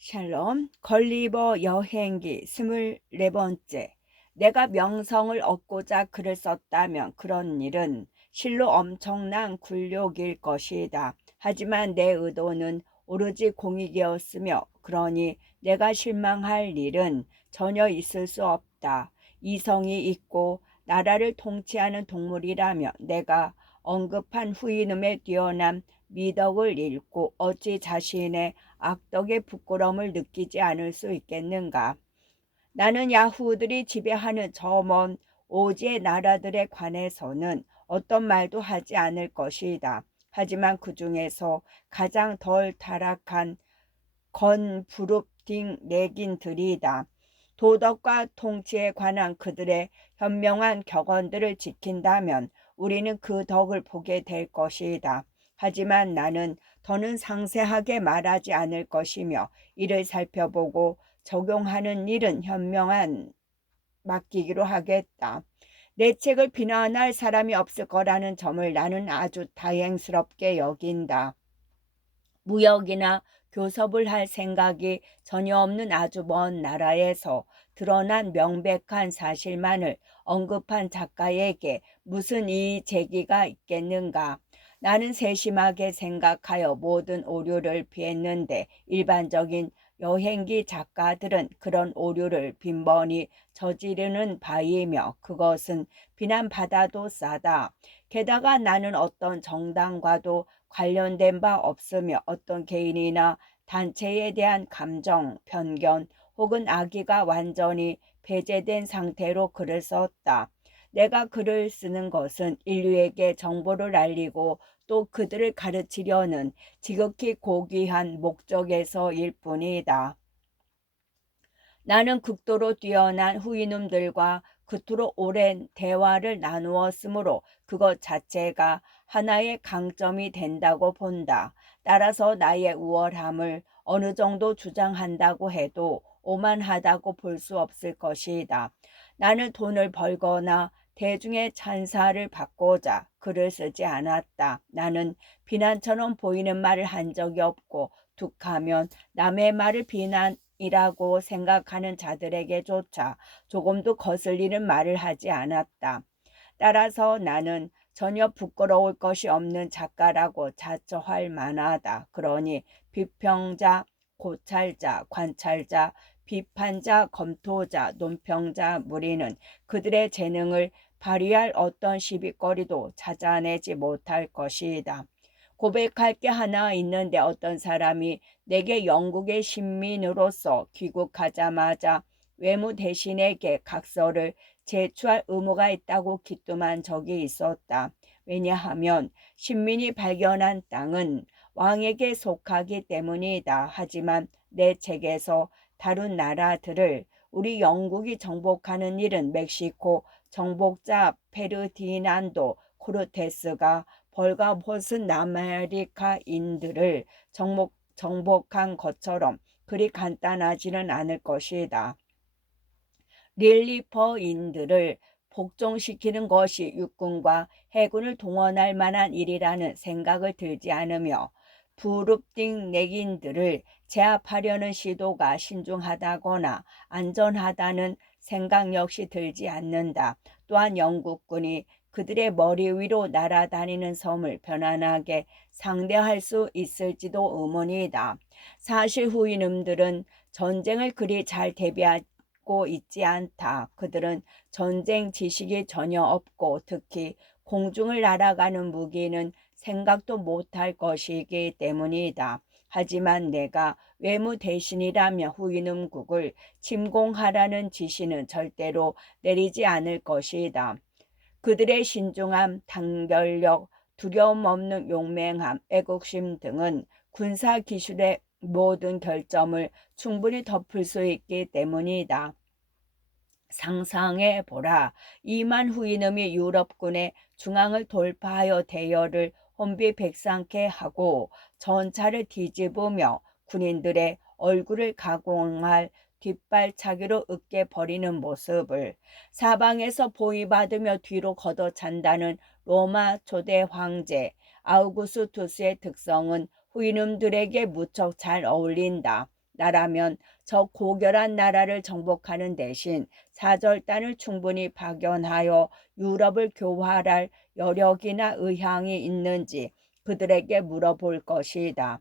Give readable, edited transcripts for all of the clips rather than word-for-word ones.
샬롬, 걸리버 여행기 24번째. 내가 명성을 얻고자 글을 썼다면 그런 일은 실로 엄청난 굴욕일 것이다. 하지만 내 의도는 오로지 공익이었으며 그러니 내가 실망할 일은 전혀 있을 수 없다. 이성이 있고 나라를 통치하는 동물이라며 내가 언급한 후인음에 뛰어난 미덕을 잃고 어찌 자신의 악덕의 부끄러움을 느끼지 않을 수 있겠는가. 나는 야후들이 지배하는 저 먼 오지의 나라들에 관해서는 어떤 말도 하지 않을 것이다. 하지만 그 중에서 가장 덜 타락한 건 부릅딩 내긴들이다. 도덕과 통치에 관한 그들의 현명한 격언들을 지킨다면 우리는 그 덕을 보게 될 것이다. 하지만 나는 더는 상세하게 말하지 않을 것이며 이를 살펴보고 적용하는 일은 현명한 맡기기로 하겠다. 내 책을 비난할 사람이 없을 거라는 점을 나는 아주 다행스럽게 여긴다. 무역이나 교섭을 할 생각이 전혀 없는 아주 먼 나라에서 드러난 명백한 사실만을 언급한 작가에게 무슨 이의 제기가 있겠는가. 나는 세심하게 생각하여 모든 오류를 피했는데 일반적인 여행기 작가들은 그런 오류를 빈번히 저지르는 바이며 그것은 비난받아도 싸다. 게다가 나는 어떤 정당과도 관련된 바 없으며 어떤 개인이나 단체에 대한 감정, 편견 혹은 악의가 완전히 배제된 상태로 글을 썼다. 내가 글을 쓰는 것은 인류에게 정보를 알리고 또 그들을 가르치려는 지극히 고귀한 목적에서일 뿐이다. 나는 극도로 뛰어난 후인음들과 그토록 오랜 대화를 나누었으므로 그것 자체가 하나의 강점이 된다고 본다. 따라서 나의 우월함을 어느 정도 주장한다고 해도 오만하다고 볼 수 없을 것이다. 나는 돈을 벌거나 대중의 찬사를 받고자 글을 쓰지 않았다. 나는 비난처럼 보이는 말을 한 적이 없고 툭하면 남의 말을 비난이라고 생각하는 자들에게조차 조금도 거슬리는 말을 하지 않았다. 따라서 나는 전혀 부끄러울 것이 없는 작가라고 자처할 만하다. 그러니 비평자, 고찰자, 관찰자, 비판자, 검토자, 논평자 무리는 그들의 재능을 발휘할 어떤 시비거리도 찾아내지 못할 것이다. 고백할 게 하나 있는데 어떤 사람이 내게 영국의 신민으로서 귀국하자마자 외무 대신에게 각서를 제출할 의무가 있다고 기뜸한 적이 있었다. 왜냐하면 신민이 발견한 땅은 왕에게 속하기 때문이다. 하지만 내 책에서 다룬 나라들을 우리 영국이 정복하는 일은 멕시코 정복자 페르디난도 코르테스가 벌가벗은 남아메리카인들을 정복한 것처럼 그리 간단하지는 않을 것이다. 릴리퍼인들을 복종시키는 것이 육군과 해군을 동원할 만한 일이라는 생각을 들지 않으며 부릅딩 내긴들을 제압하려는 시도가 신중하다거나 안전하다는 생각 역시 들지 않는다. 또한 영국군이 그들의 머리 위로 날아다니는 섬을 편안하게 상대할 수 있을지도 의문이다. 사실 후인음들은 전쟁을 그리 잘 대비하고 있지 않다. 그들은 전쟁 지식이 전혀 없고 특히 공중을 날아가는 무기는 생각도 못할 것이기 때문이다. 하지만 내가 외무 대신이라며 후인음국을 침공하라는 지시는 절대로 내리지 않을 것이다. 그들의 신중함, 단결력, 두려움 없는 용맹함, 애국심 등은 군사 기술의 모든 결점을 충분히 덮을 수 있기 때문이다. 상상해 보라. 2만 후인음이 유럽군의 중앙을 돌파하여 대열을 혼비백산케 하고 전차를 뒤집으며 군인들의 얼굴을 가공할 뒷발차기로 으깨 버리는 모습을 사방에서 보이받으며 뒤로 걷어찬다는 로마 초대 황제 아우구스투스의 특성은 후인음들에게 무척 잘 어울린다. 나라면 저 고결한 나라를 정복하는 대신 사절단을 충분히 파견하여 유럽을 교활할 여력이나 의향이 있는지 그들에게 물어볼 것이다.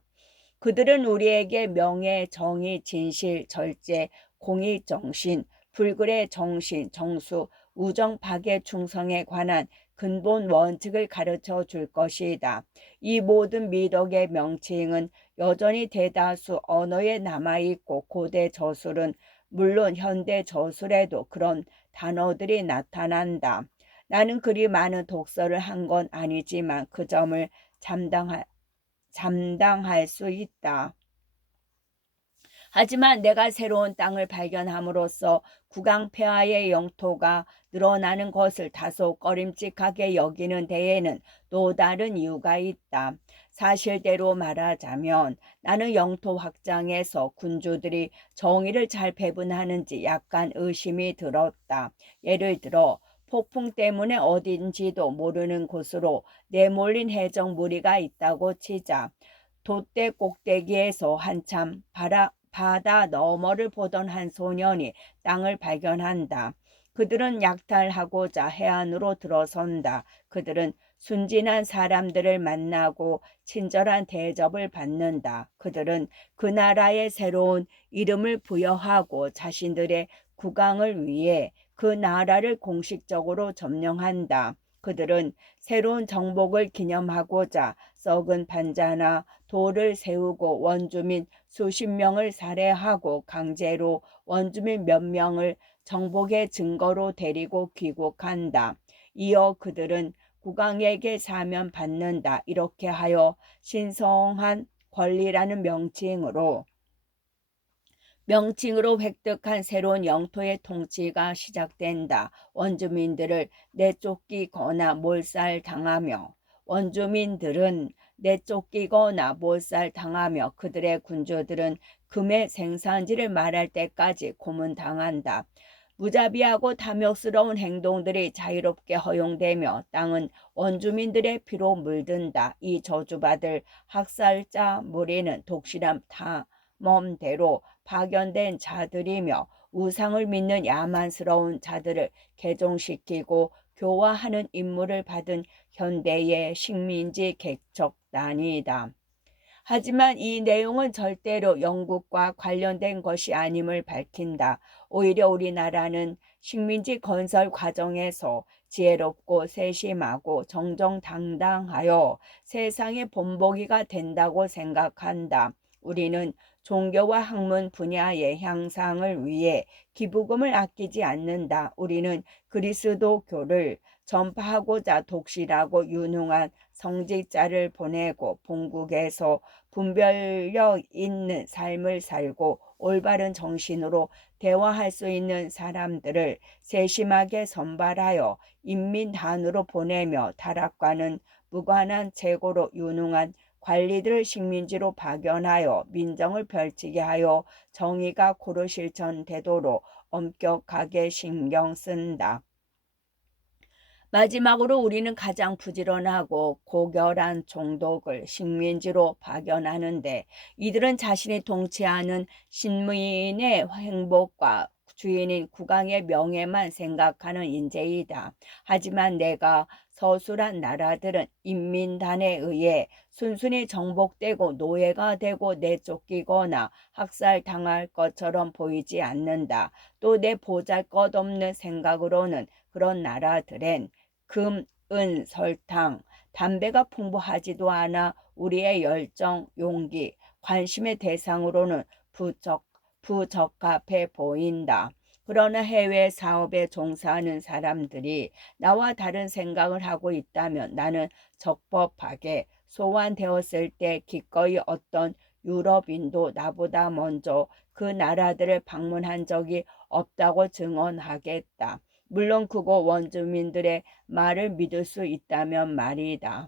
그들은 우리에게 명예, 정의, 진실, 절제, 공의, 정신, 불굴의 정신, 정수, 우정, 박의 충성에 관한 근본 원칙을 가르쳐 줄 것이다. 이 모든 미덕의 명칭은 여전히 대다수 언어에 남아있고 고대 저술은 물론 현대 저술에도 그런 단어들이 나타난다. 나는 그리 많은 독서를 한 건 아니지만 그 점을 감당할 수 있다. 하지만 내가 새로운 땅을 발견함으로써 국왕폐하의 영토가 늘어나는 것을 다소 꺼림칙하게 여기는 데에는 또 다른 이유가 있다. 사실대로 말하자면 나는 영토 확장에서 군주들이 정의를 잘 배분하는지 약간 의심이 들었다. 예를 들어 폭풍 때문에 어딘지도 모르는 곳으로 내몰린 해적 무리가 있다고 치자. 돛대 꼭대기에서 한참 바다 너머를 보던 한 소년이 땅을 발견한다. 그들은 약탈하고자 해안으로 들어선다. 그들은 순진한 사람들을 만나고 친절한 대접을 받는다. 그들은 그 나라에 새로운 이름을 부여하고 자신들의 국왕을 위해 그 나라를 공식적으로 점령한다. 그들은 새로운 정복을 기념하고자 썩은 반자나 돌을 세우고 원주민 수십 명을 살해하고 강제로 원주민 몇 명을 정복의 증거로 데리고 귀국한다. 이어 그들은 국왕에게 사면 받는다. 이렇게 하여 신성한 권리라는 명칭으로 획득한 새로운 영토의 통치가 시작된다. 원주민들을 내쫓기거나 몰살당하며 그들의 군주들은 금의 생산지를 말할 때까지 고문당한다. 무자비하고 탐욕스러운 행동들이 자유롭게 허용되며 땅은 원주민들의 피로 물든다. 이 저주받을 학살자 무리는 독실한 탐험대로 파견된 자들이며 우상을 믿는 야만스러운 자들을 개종시키고 교화하는 임무를 받은 현대의 식민지 개척단이다. 하지만 이 내용은 절대로 영국과 관련된 것이 아님을 밝힌다. 오히려 우리나라는 식민지 건설 과정에서 지혜롭고 세심하고 정정당당하여 세상의 본보기가 된다고 생각한다. 우리는 종교와 학문 분야의 향상을 위해 기부금을 아끼지 않는다. 우리는 그리스도교를 전파하고자 독실하고 유능한 성직자를 보내고 본국에서 분별력 있는 삶을 살고 올바른 정신으로 대화할 수 있는 사람들을 세심하게 선발하여 인민단으로 보내며 타락과는 무관한 재고로 유능한 관리들을 식민지로 파견하여 민정을 펼치게 하여 정의가 고루 실천되도록 엄격하게 신경 쓴다. 마지막으로 우리는 가장 부지런하고 고결한 총독을 식민지로 파견하는데 이들은 자신이 통치하는 신민의 행복과 주인인 국왕의 명예만 생각하는 인재이다. 하지만 내가 서술한 나라들은 인민단에 의해 순순히 정복되고 노예가 되고 내쫓기거나 학살당할 것처럼 보이지 않는다. 또 내 보잘것없는 생각으로는 그런 나라들엔 금, 은, 설탕, 담배가 풍부하지도 않아 우리의 열정, 용기, 관심의 대상으로는 부적합해 보인다. 그러나 해외 사업에 종사하는 사람들이 나와 다른 생각을 하고 있다면 나는 적법하게 소환되었을 때 기꺼이 어떤 유럽인도 나보다 먼저 그 나라들을 방문한 적이 없다고 증언하겠다. 물론 그곳 원주민들의 말을 믿을 수 있다면 말이다.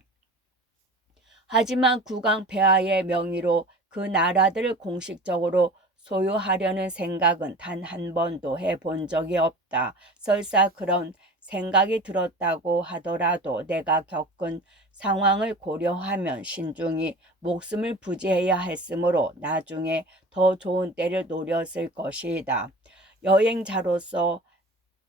하지만 국왕 폐하의 명의로 그 나라들을 공식적으로 소유하려는 생각은 단 한 번도 해본 적이 없다. 설사 그런 생각이 들었다고 하더라도 내가 겪은 상황을 고려하면 신중히 목숨을 부지해야 했으므로 나중에 더 좋은 때를 노렸을 것이다. 여행자로서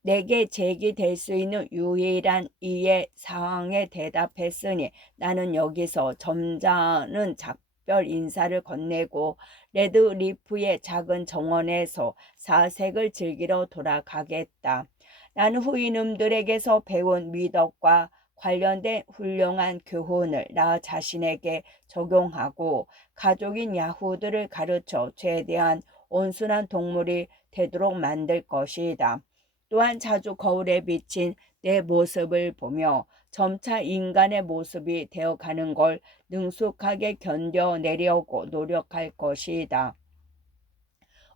내게 제기될 수 있는 유일한 이해 사항에 대답했으니 나는 여기서 점잖은 작별 인사를 건네고 레드리프의 작은 정원에서 사색을 즐기러 돌아가겠다. 나는 후인음들에게서 배운 미덕과 관련된 훌륭한 교훈을 나 자신에게 적용하고 가족인 야후들을 가르쳐 최대한 온순한 동물이 되도록 만들 것이다. 또한 자주 거울에 비친 내 모습을 보며 점차 인간의 모습이 되어가는 걸 능숙하게 견뎌내려고 노력할 것이다.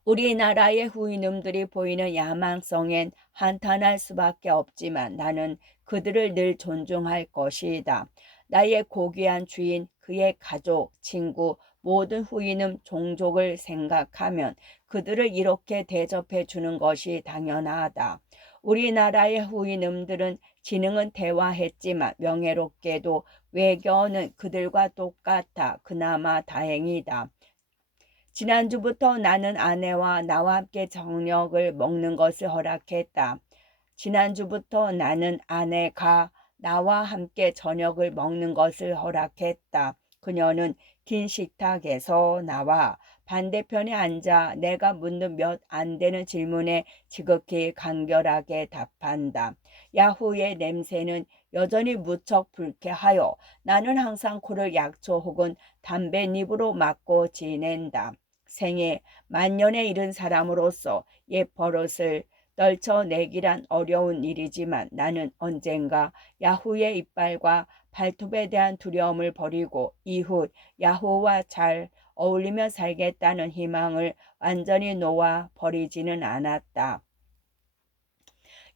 우리나라의 후인음들이 보이는 야망성엔 한탄할 수밖에 없지만 나는 그들을 늘 존중할 것이다. 나의 고귀한 주인, 그의 가족, 친구, 모든 후인음 종족을 생각하면 그들을 이렇게 대접해 주는 것이 당연하다. 우리나라의 후인음들은 지능은 대화했지만 명예롭게도 외교는 그들과 똑같아 그나마 다행이다. 지난주부터 나는 아내와 나와 함께 저녁을 먹는 것을 허락했다. 지난주부터 나는 아내가 나와 함께 저녁을 먹는 것을 허락했다. 그녀는 긴 식탁에서 나와 반대편에 앉아 내가 묻는 몇 안 되는 질문에 지극히 간결하게 답한다. 야후의 냄새는 여전히 무척 불쾌하여 나는 항상 코를 약초 혹은 담뱃잎으로 막고 지낸다. 생에 만년에 이른 사람으로서 옛 버릇을 떨쳐내기란 어려운 일이지만 나는 언젠가 야후의 이빨과 발톱에 대한 두려움을 버리고 이웃 야후와 잘 어울리며 살겠다는 희망을 완전히 놓아 버리지는 않았다.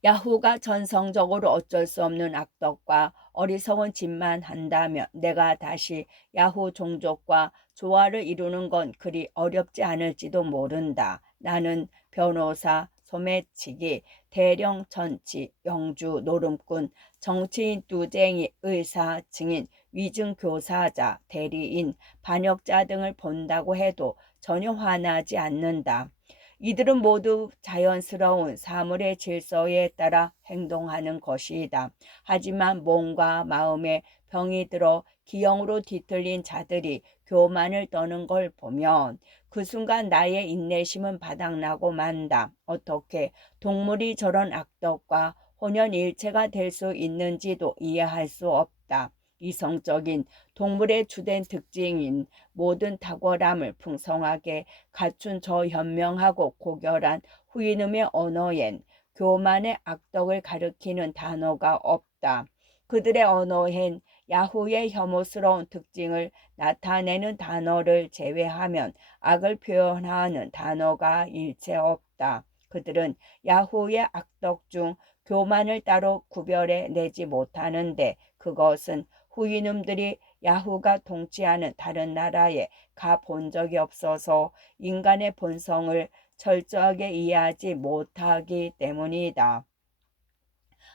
야후가 전성적으로 어쩔 수 없는 악덕과 어리석은 짓만 한다면 내가 다시 야후 종족과 조화를 이루는 건 그리 어렵지 않을지도 모른다. 나는 변호사, 소매치기, 대령 천치, 영주, 노름꾼, 정치인, 뚜쟁이, 의사, 증인, 위증교사자, 대리인, 반역자 등을 본다고 해도 전혀 화나지 않는다. 이들은 모두 자연스러운 사물의 질서에 따라 행동하는 것이다. 하지만 몸과 마음에 병이 들어 기형으로 뒤틀린 자들이 교만을 떠는 걸 보면 그 순간 나의 인내심은 바닥나고 만다. 어떻게 동물이 저런 악덕과 혼연일체가 될 수 있는지도 이해할 수 없다. 이성적인 동물의 주된 특징인 모든 탁월함을 풍성하게 갖춘 저 현명하고 고결한 후인음의 언어엔 교만의 악덕을 가리키는 단어가 없다. 그들의 언어엔 야후의 혐오스러운 특징을 나타내는 단어를 제외하면 악을 표현하는 단어가 일체 없다. 그들은 야후의 악덕 중 교만을 따로 구별해 내지 못하는데 그것은 후인음들이 야후가 통치하는 다른 나라에 가본 적이 없어서 인간의 본성을 철저하게 이해하지 못하기 때문이다.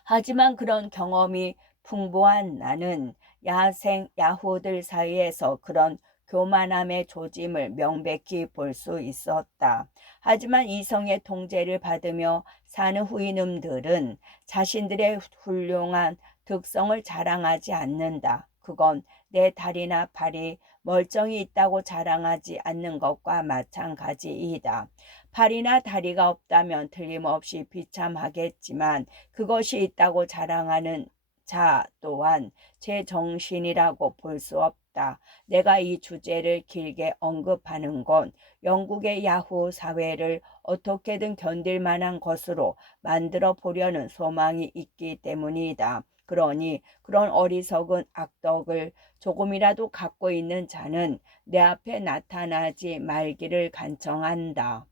하지만 그런 경험이 풍부한 나는 야생 야후들 사이에서 그런 교만함의 조짐을 명백히 볼 수 있었다. 하지만 이성의 통제를 받으며 사는 후인음들은 자신들의 훌륭한 특성을 자랑하지 않는다. 그건 내 다리나 팔이 멀쩡히 있다고 자랑하지 않는 것과 마찬가지이다. 팔이나 다리가 없다면 틀림없이 비참하겠지만 그것이 있다고 자랑하는 자 또한 제 정신이라고 볼 수 없다. 내가 이 주제를 길게 언급하는 건 영국의 야후 사회를 어떻게든 견딜 만한 것으로 만들어 보려는 소망이 있기 때문이다. 그러니 그런 어리석은 악덕을 조금이라도 갖고 있는 자는 내 앞에 나타나지 말기를 간청한다.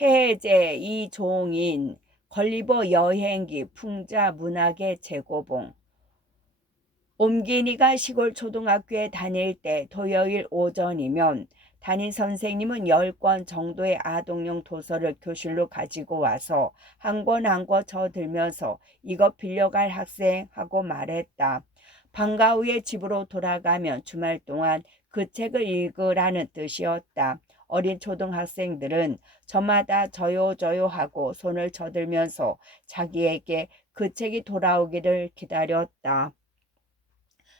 해제 이종인 걸리버 여행기 풍자 문학의 제고봉 옴기니가 시골 초등학교에 다닐 때 토요일 오전이면 담임 선생님은 10권 정도의 아동용 도서를 교실로 가지고 와서 한 권 한 권 쳐들면서 이거 빌려갈 학생 하고 말했다. 방과 후에 집으로 돌아가면 주말 동안 그 책을 읽으라는 뜻이었다. 어린 초등학생들은 저마다 저요 하고 손을 쳐들면서 자기에게 그 책이 돌아오기를 기다렸다.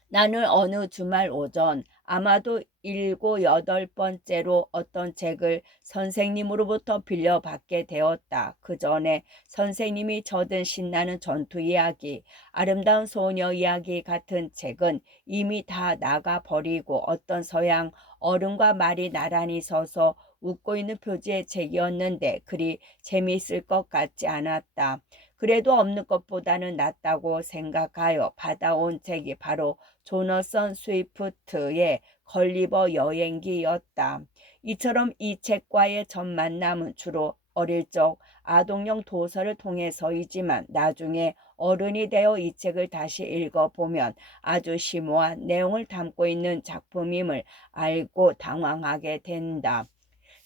나는 어느 주말 오전 아마도 7, 8번째로 어떤 책을 선생님으로부터 빌려받게 되었다. 그 전에 선생님이 저든 신나는 전투 이야기, 아름다운 소녀 이야기 같은 책은 이미 다 나가버리고 어떤 서양 어른과 말이 나란히 서서 웃고 있는 표지의 책이었는데 그리 재미있을 것 같지 않았다. 그래도 없는 것보다는 낫다고 생각하여 받아온 책이 바로 조너선 스위프트의 걸리버 여행기였다. 이처럼 이 책과의 첫 만남은 주로 어릴 적 아동용 도서를 통해서이지만 나중에 어른이 되어 이 책을 다시 읽어보면 아주 심오한 내용을 담고 있는 작품임을 알고 당황하게 된다.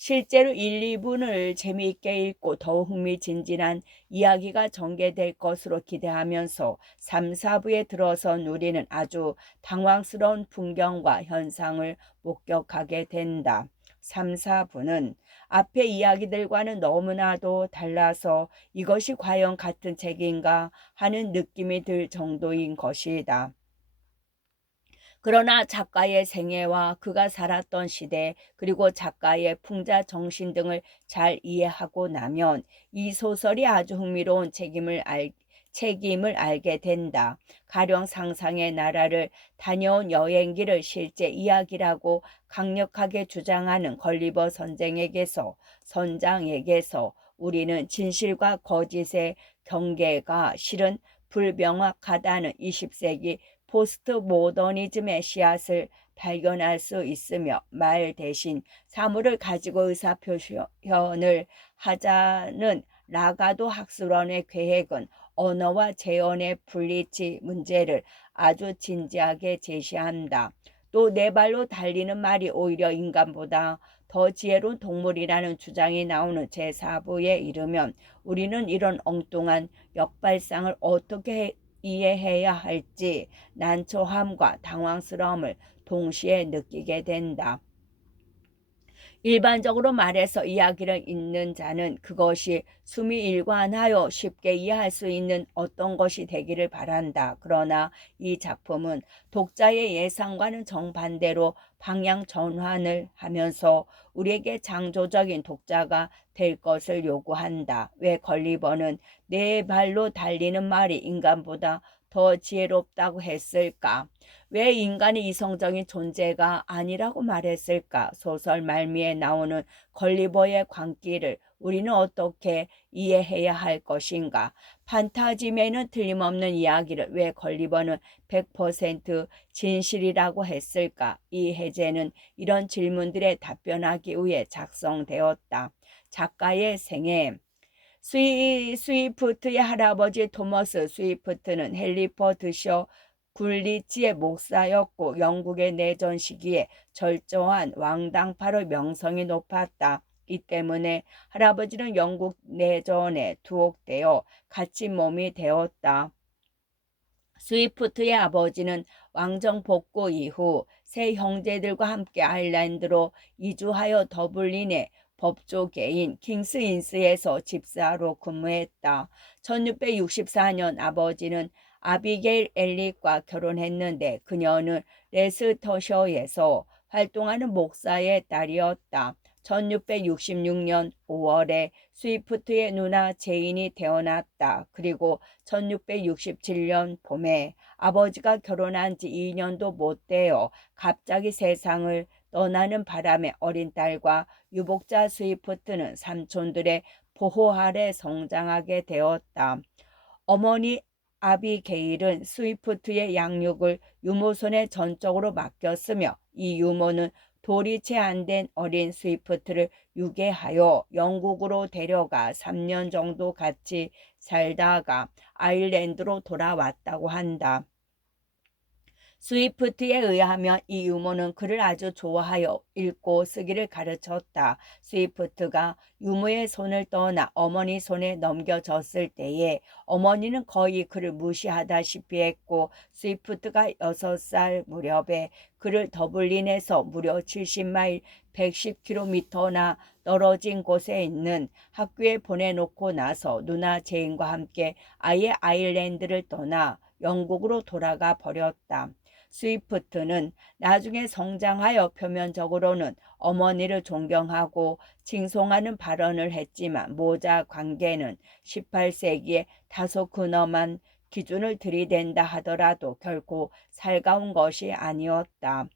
실제로 1, 2분을 재미있게 읽고 더욱 흥미진진한 이야기가 전개될 것으로 기대하면서 3, 4부에 들어선 우리는 아주 당황스러운 풍경과 현상을 목격하게 된다. 3, 4부는 앞의 이야기들과는 너무나도 달라서 이것이 과연 같은 책인가 하는 느낌이 들 정도인 것이다. 그러나 작가의 생애와 그가 살았던 시대 그리고 작가의 풍자 정신 등을 잘 이해하고 나면 이 소설이 아주 흥미로운 책임을 알게 된다. 가령 상상의 나라를 다녀온 여행기를 실제 이야기라고 강력하게 주장하는 걸리버 선장에게서 우리는 진실과 거짓의 경계가 실은 불명확하다는 20세기 포스트 모더니즘의 씨앗을 발견할 수 있으며 말 대신 사물을 가지고 의사표현을 하자는 라가도 학술원의 계획은 언어와 재현의 분리치 문제를 아주 진지하게 제시한다. 또 네 발로 달리는 말이 오히려 인간보다 더 지혜로운 동물이라는 주장이 나오는 제4부에 이르면 우리는 이런 엉뚱한 역발상을 어떻게 이해해야 할지 난처함과 당황스러움을 동시에 느끼게 된다. 일반적으로 말해서 이야기를 읽는 자는 그것이 숨이 일관하여 쉽게 이해할 수 있는 어떤 것이 되기를 바란다. 그러나 이 작품은 독자의 예상과는 정반대로 방향 전환을 하면서 우리에게 창조적인 독자가 될 것을 요구한다. 왜 걸리버는 네 발로 달리는 말이 인간보다 더 지혜롭다고 했을까? 왜 인간이 이성적인 존재가 아니라고 말했을까? 소설 말미에 나오는 걸리버의 광기를 우리는 어떻게 이해해야 할 것인가? 판타지매는 틀림없는 이야기를 왜 걸리버는 100% 진실이라고 했을까? 이 해제는 이런 질문들에 답변하기 위해 작성되었다. 작가의 생애 스위프트의 할아버지 토머스 스위프트는 헨리퍼드셔 굴리치의 목사였고 영국의 내전 시기에 철저한 왕당파로 명성이 높았다. 이 때문에 할아버지는 영국 내전에 투옥되어 갇힌 몸이 되었다. 스위프트의 아버지는 왕정 복구 이후 세 형제들과 함께 아일랜드로 이주하여 더블린의 법조계인 킹스인스에서 집사로 근무했다. 1664년 아버지는 아비게일 엘릭과 결혼했는데 그녀는 레스터셔에서 활동하는 목사의 딸이었다. 1666년 5월에 스위프트의 누나 제인이 태어났다. 그리고 1667년 봄에 아버지가 결혼한 지 2년도 못 되어 갑자기 세상을 떠나는 바람에 어린 딸과 유복자 스위프트는 삼촌들의 보호 아래 성장하게 되었다. 어머니 아비게일은 스위프트의 양육을 유모손에 전적으로 맡겼으며 이 유모는 돌이 채 안 된 어린 스위프트를 유괴하여 영국으로 데려가 3년 정도 같이 살다가 아일랜드로 돌아왔다고 한다. 스위프트에 의하면 이 유모는 그를 아주 좋아하여 읽고 쓰기를 가르쳤다. 스위프트가 유모의 손을 떠나 어머니 손에 넘겨졌을 때에 어머니는 거의 그를 무시하다시피 했고, 스위프트가 6살 무렵에 그를 더블린에서 무려 70마일 110km나 떨어진 곳에 있는 학교에 보내놓고 나서 누나 제인과 함께 아예 아일랜드를 떠나 영국으로 돌아가 버렸다. 스위프트는 나중에 성장하여 표면적으로는 어머니를 존경하고 칭송하는 발언을 했지만 모자 관계는 18세기에 다소 근엄한 기준을 들이댄다 하더라도 결코 살가운 것이 아니었다.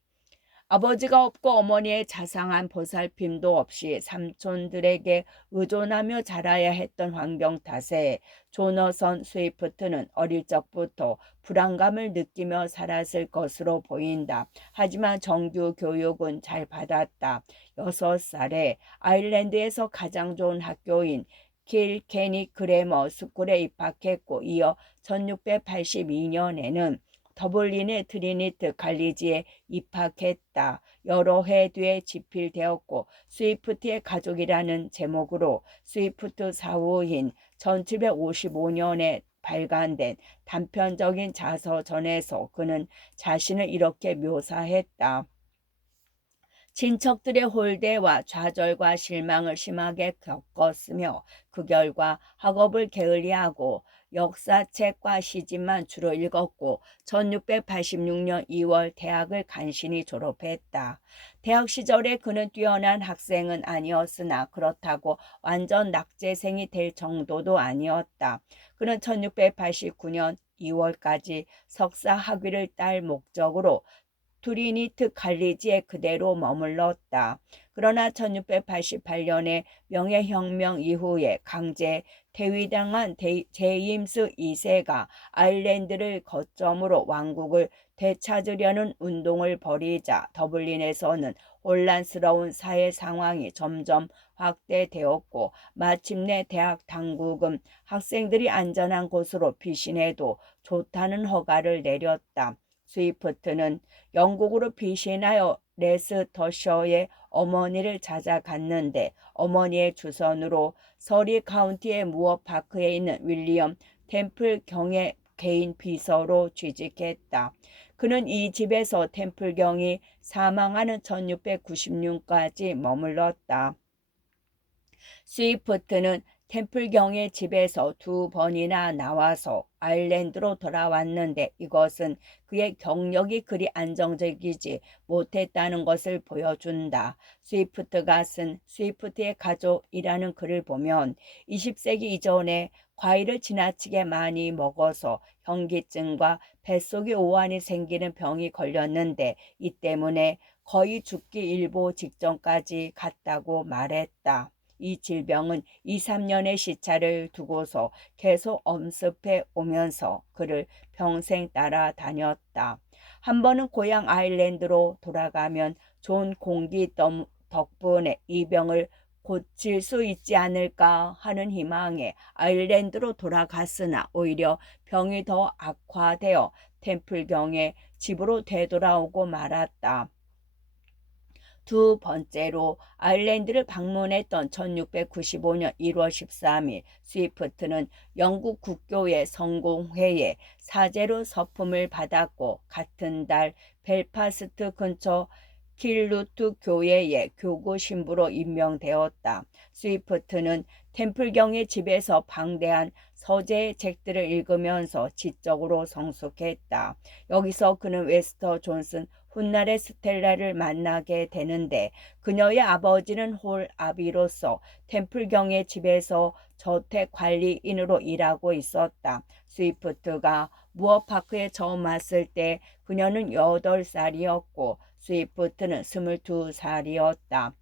아버지가 없고 어머니의 자상한 보살핌도 없이 삼촌들에게 의존하며 자라야 했던 환경 탓에 조너선 스위프트는 어릴 적부터 불안감을 느끼며 살았을 것으로 보인다. 하지만 정규 교육은 잘 받았다. 6살에 아일랜드에서 가장 좋은 학교인 킬케니 그래머 스쿨에 입학했고, 이어 1682년에는 더블린의 트리니트 칼리지에 입학했다. 여러 해 뒤에 집필되었고 스위프트의 가족이라는 제목으로 스위프트 사후인 1755년에 발간된 단편적인 자서전에서 그는 자신을 이렇게 묘사했다. 친척들의 홀대와 좌절과 실망을 심하게 겪었으며 그 결과 학업을 게을리하고 역사책과 시집만 주로 읽었고 1686년 2월 대학을 간신히 졸업했다. 대학 시절에 그는 뛰어난 학생은 아니었으나 그렇다고 완전 낙제생이 될 정도도 아니었다. 그는 1689년 2월까지 석사 학위를 딸 목적으로 트리니트 칼리지에 그대로 머물렀다. 그러나 1688년에 명예혁명 이후에 강제 퇴위당한 제임스 2세가 아일랜드를 거점으로 왕국을 되찾으려는 운동을 벌이자 더블린에서는 혼란스러운 사회 상황이 점점 확대되었고, 마침내 대학 당국은 학생들이 안전한 곳으로 피신해도 좋다는 허가를 내렸다. 스위프트는 영국으로 피신하여 레스터셔의 어머니를 찾아갔는데 어머니의 주선으로 서리 카운티의 무어 파크에 있는 윌리엄 템플 경의 개인 비서로 취직했다. 그는 이 집에서 템플 경이 사망하는 1696까지 머물렀다. 스위프트는 템플경의 집에서 2번이나 나와서 아일랜드로 돌아왔는데 이것은 그의 경력이 그리 안정적이지 못했다는 것을 보여준다. 스위프트가 쓴 스위프트의 가족이라는 글을 보면 20세기 이전에 과일을 지나치게 많이 먹어서 현기증과 뱃속에 오한이 생기는 병이 걸렸는데 이 때문에 거의 죽기 일보 직전까지 갔다고 말했다. 이 질병은 2, 3년의 시차를 두고서 계속 엄습해 오면서 그를 평생 따라다녔다. 한 번은 고향 아일랜드로 돌아가면 좋은 공기 덕분에 이 병을 고칠 수 있지 않을까 하는 희망에 아일랜드로 돌아갔으나 오히려 병이 더 악화되어 템플경의 집으로 되돌아오고 말았다. 두 번째로 아일랜드를 방문했던 1695년 1월 13일 스위프트는 영국 국교의 성공회에 사제로 서품을 받았고 같은 달 벨파스트 근처 킬루트 교회의 교구 신부로 임명되었다. 스위프트는 템플경의 집에서 방대한 서재의 책들을 읽으면서 지적으로 성숙했다. 여기서 그는 웨스터 존슨 훗날의 스텔라를 만나게 되는데 그녀의 아버지는 홀 아비로서 템플경의 집에서 저택관리인으로 일하고 있었다. 스위프트가 무어파크에 처음 왔을 때 그녀는 8살이었고 스위프트는 22살이었다.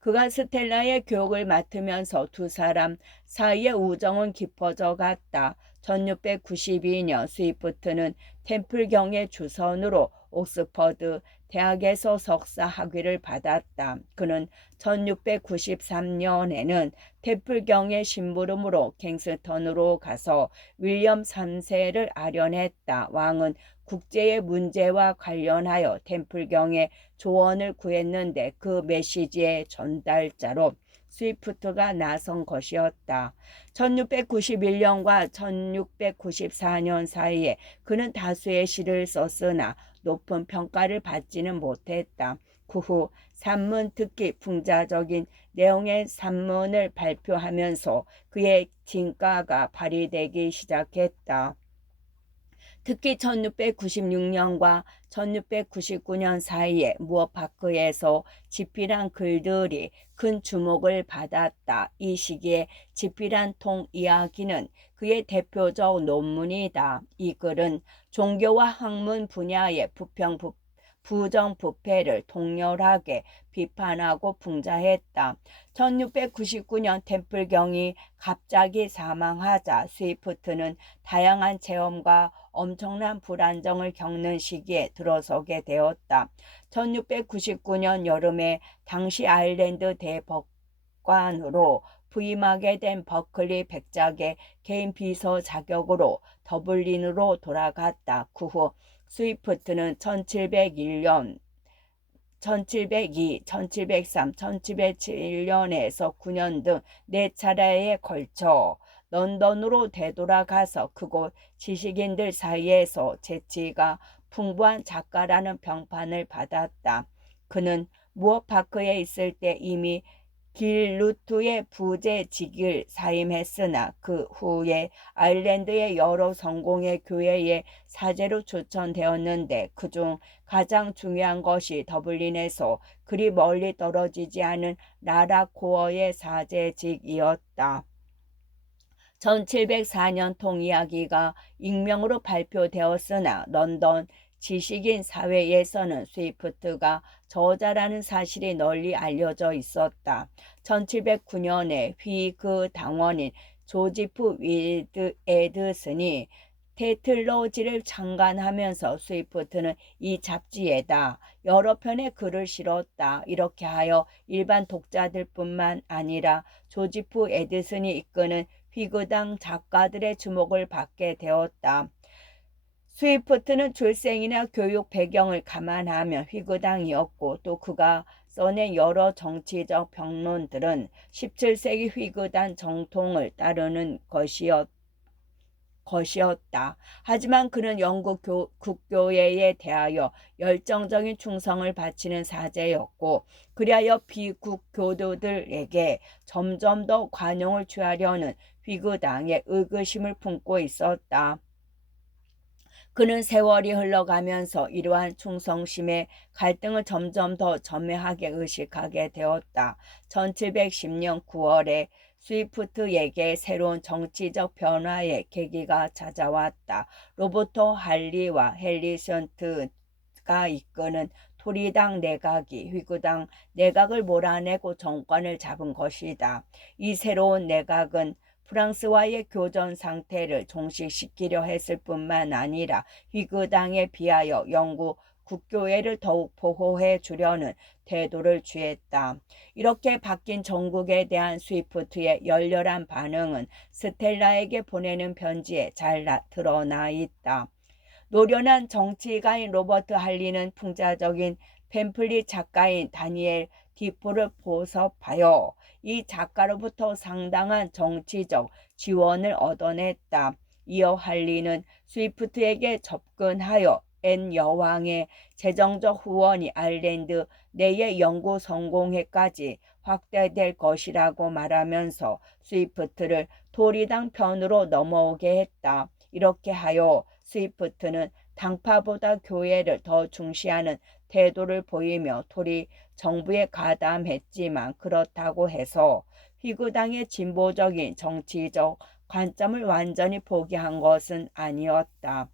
그가 스텔라의 교육을 맡으면서 두 사람 사이의 우정은 깊어져 갔다. 1692년 스위프트는 템플경의 주선으로 옥스퍼드 대학에서 석사 학위를 받았다. 그는 1693년에는 템플경의 심부름으로 갱스턴으로 가서 윌리엄 3세를 아련했다. 왕은 국제의 문제와 관련하여 템플경의 조언을 구했는데 그 메시지의 전달자로 스위프트가 나선 것이었다. 1691년과 1694년 사이에 그는 다수의 시를 썼으나 높은 평가를 받지는 못했다. 그 후 산문, 특히 풍자적인 내용의 산문을 발표하면서 그의 진가가 발휘되기 시작했다. 특히 1696년과 1699년 사이에 무어파크에서 집필한 글들이 큰 주목을 받았다. 이 시기에 집필한 통 이야기는 그의 대표적 논문이다. 이 글은 종교와 학문 분야의 부정부패를 통렬하게 비판하고 풍자했다. 1699년 템플경이 갑자기 사망하자 스위프트는 다양한 체험과 엄청난 불안정을 겪는 시기에 들어서게 되었다. 1699년 여름에 당시 아일랜드 대법관으로 부임하게 된 버클리 백작의 개인 비서 자격으로 더블린으로 돌아갔다. 그 후 스위프트는 1701년 1702, 1703, 1707년에서 9년 등 4차례에 걸쳐 런던으로 되돌아가서 그곳 지식인들 사이에서 재치가 풍부한 작가라는 평판을 받았다. 그는 무어파크에 있을 때 이미 길 루트의 부재직을 사임했으나 그 후에 아일랜드의 여러 성공의 교회의 사제로 추천되었는데 그중 가장 중요한 것이 더블린에서 그리 멀리 떨어지지 않은 라라코어의 사제직이었다. 1704년 통이야기가 익명으로 발표되었으나 런던 지식인 사회에서는 스위프트가 저자라는 사실이 널리 알려져 있었다. 1709년에 휘그 당원인 조지프 윌드 에드슨이 테틀러지를 창간하면서 스위프트는 이 잡지에다 여러 편의 글을 실었다. 이렇게 하여 일반 독자들뿐만 아니라 조지프 에드슨이 이끄는 휘그당 작가들의 주목을 받게 되었다. 스위프트는 출생이나 교육 배경을 감안하면 휘그당이었고 또 그가 써낸 여러 정치적 평론들은 17세기 휘그당 정통을 따르는 것이었다. 하지만 그는 영국 국교회에 대하여 열정적인 충성을 바치는 사제였고 그리하여 비국 교도들에게 점점 더 관용을 취하려는 휘그당의 의구심을 품고 있었다. 그는 세월이 흘러가면서 이러한 충성심의 갈등을 점점 더 점해하게 의식하게 되었다. 1710년 9월에 스위프트에게 새로운 정치적 변화의 계기가 찾아왔다. 로버트 할리와 헬리션트가 이끄는 토리당 내각이 휘그당 내각을 몰아내고 정권을 잡은 것이다. 이 새로운 내각은 프랑스와의 교전 상태를 종식시키려 했을 뿐만 아니라 휘그당에 비하여 영국 국교회를 더욱 보호해 주려는 태도를 취했다. 이렇게 바뀐 정국에 대한 스위프트의 열렬한 반응은 스텔라에게 보내는 편지에 잘 드러나 있다. 노련한 정치가인 로버트 할리는 풍자적인 팸플릿 작가인 다니엘 디포를 포섭하여 이 작가로부터 상당한 정치적 지원을 얻어냈다. 이어 할리는 스위프트에게 접근하여 앤 여왕의 재정적 후원이 아일랜드 내의 연구 성공회까지 확대될 것이라고 말하면서 스위프트를 토리당 편으로 넘어오게 했다. 이렇게 하여 스위프트는 당파보다 교회를 더 중시하는 태도를 보이며 토리 정부에 가담했지만 그렇다고 해서 휘그당의 진보적인 정치적 관점을 완전히 포기한 것은 아니었다.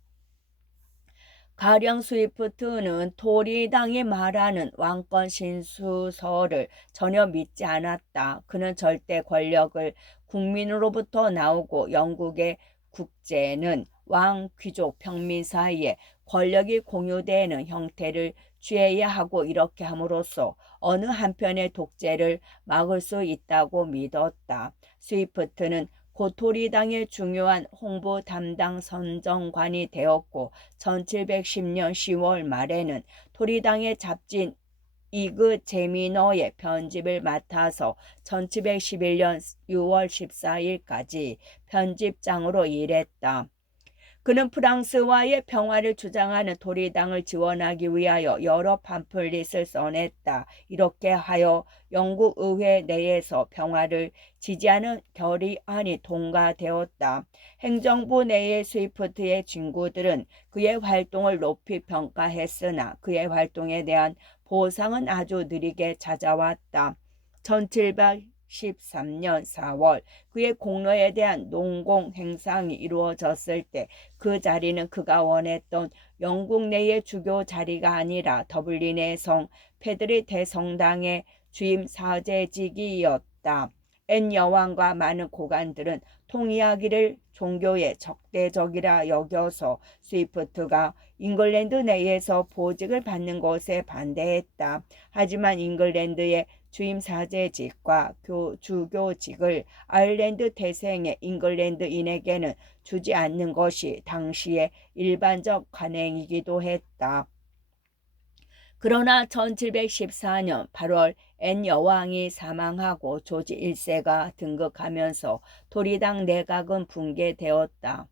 가령 스위프트는 토리당이 말하는 왕권 신수설을 전혀 믿지 않았다. 그는 절대 권력을 국민으로부터 나오고 영국의 국제는 왕, 귀족, 평민 사이에 권력이 공유되는 형태를 취해야 하고 이렇게 함으로써 어느 한편의 독재를 막을 수 있다고 믿었다. 스위프트는 곧 토리당의 중요한 홍보 담당 선정관이 되었고 1710년 10월 말에는 토리당의 잡지인 이그 제미너의 편집을 맡아서 1711년 6월 14일까지 편집장으로 일했다. 그는 프랑스와의 평화를 주장하는 토리당을 지원하기 위하여 여러 팜플릿을 써냈다. 이렇게 하여 영국 의회 내에서 평화를 지지하는 결의안이 통과되었다. 행정부 내의 스위프트의 친구들은 그의 활동을 높이 평가했으나 그의 활동에 대한 보상은 아주 느리게 찾아왔다. 1713년 4월 그의 공로에 대한 농공 행상이 이루어졌을 때 그 자리는 그가 원했던 영국 내의 주교 자리가 아니라 더블린의 성 페드리 대성당의 주임 사제직이었다. 앤 여왕과 많은 고관들은 통일하기를 종교의 적대적이라 여겨서 스위프트가 잉글랜드 내에서 보직을 받는 것에 반대했다. 하지만 잉글랜드의 주임 사제직과 주교직을 아일랜드 태생의 잉글랜드인에게는 주지 않는 것이 당시의 일반적 관행이기도 했다. 그러나 1714년 8월 앤 여왕이 사망하고 조지 1세가 등극하면서 토리당 내각은 붕괴되었다.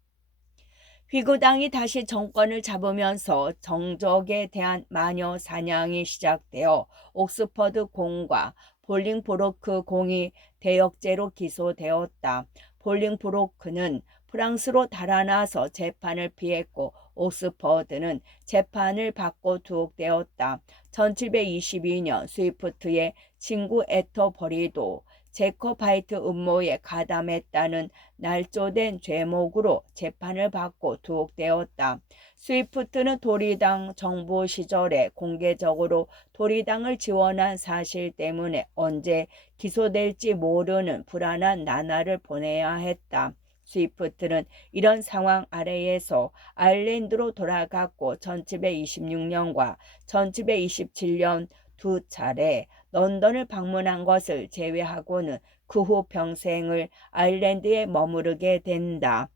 휘구당이 다시 정권을 잡으면서 정적에 대한 마녀 사냥이 시작되어 옥스퍼드 공과 볼링브로크 공이 대역죄로 기소되었다. 볼링브로크는 프랑스로 달아나서 재판을 피했고 옥스퍼드는 재판을 받고 투옥되었다. 1722년 스위프트의 친구 애터버리도 제커바이트 음모에 가담했다는 날조된 죄목으로 재판을 받고 투옥되었다. 스위프트는 토리당 정부 시절에 공개적으로 토리당을 지원한 사실 때문에 언제 기소될지 모르는 불안한 나날을 보내야 했다. 스위프트는 이런 상황 아래에서 아일랜드로 돌아갔고 1726년과 1727년 두 차례 런던을 방문한 것을 제외하고는 그 후 평생을 아일랜드에 머무르게 된다.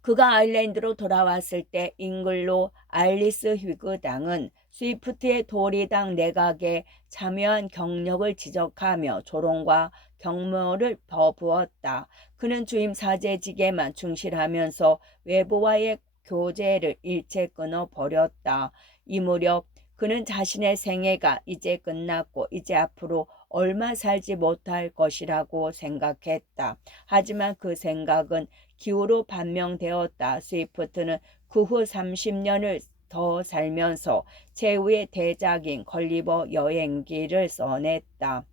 그가 아일랜드로 돌아왔을 때 잉글로 아일리스 휘그당은 스위프트의 토리당 내각에 참여한 경력을 지적하며 조롱과 경멸을 퍼부었다. 그는 주임 사제직에만 충실하면서 외부와의 교제를 일체 끊어버렸다. 이 무렵 그는 자신의 생애가 이제 끝났고 이제 앞으로 얼마 살지 못할 것이라고 생각했다. 하지만 그 생각은 기후로 반명되었다. 스위프트는 그 후 30년을 더 살면서 최후의 대작인 걸리버 여행기를 써냈다.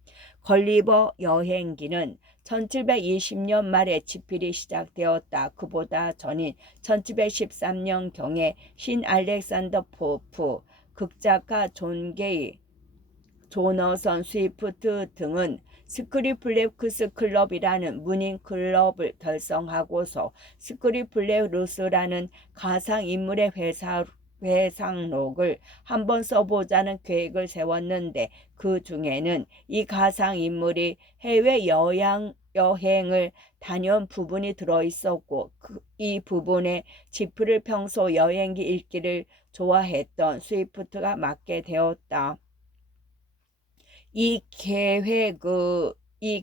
걸리버 여행기는 1720년 말에 집필이 시작되었다. 그보다 전인 1713년경에 신 알렉산더 포프, 극작가 존 게이, 조너선 스위프트 등은 스크리플레크스 클럽이라는 문인 클럽을 결성하고서 스크리플레루스라는 가상인물의 회상록을 한번 써보자는 계획을 세웠는데 그 중에는 이 가상인물이 해외 여행을 다녀온 부분이 들어있었고 이 부분에 지프를 평소 여행기 읽기를 좋아했던 스위프트가 맡게 되었다. 이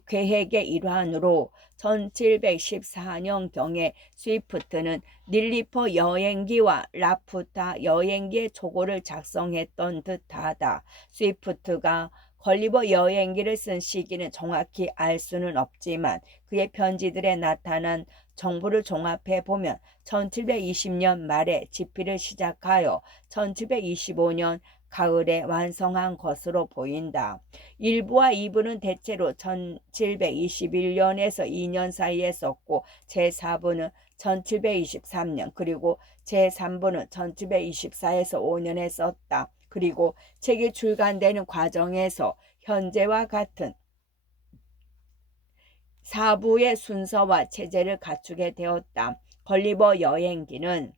계획의 일환으로 1714년경에 스위프트는 닐리퍼 여행기와 라푸타 여행기의 초고를 작성했던 듯하다. 스위프트가 걸리버 여행기를 쓴 시기는 정확히 알 수는 없지만 그의 편지들에 나타난 정보를 종합해 보면 1720년 말에 집필을 시작하여 1725년 가을에 완성한 것으로 보인다. 1부와 2부는 대체로 1721년에서 2년 사이에 썼고 제4부는 1723년 그리고 제3부는 1724에서 5년에 썼다. 그리고 책이 출간되는 과정에서 현재와 같은 4부의 순서와 체제를 갖추게 되었다. 걸리버 여행기는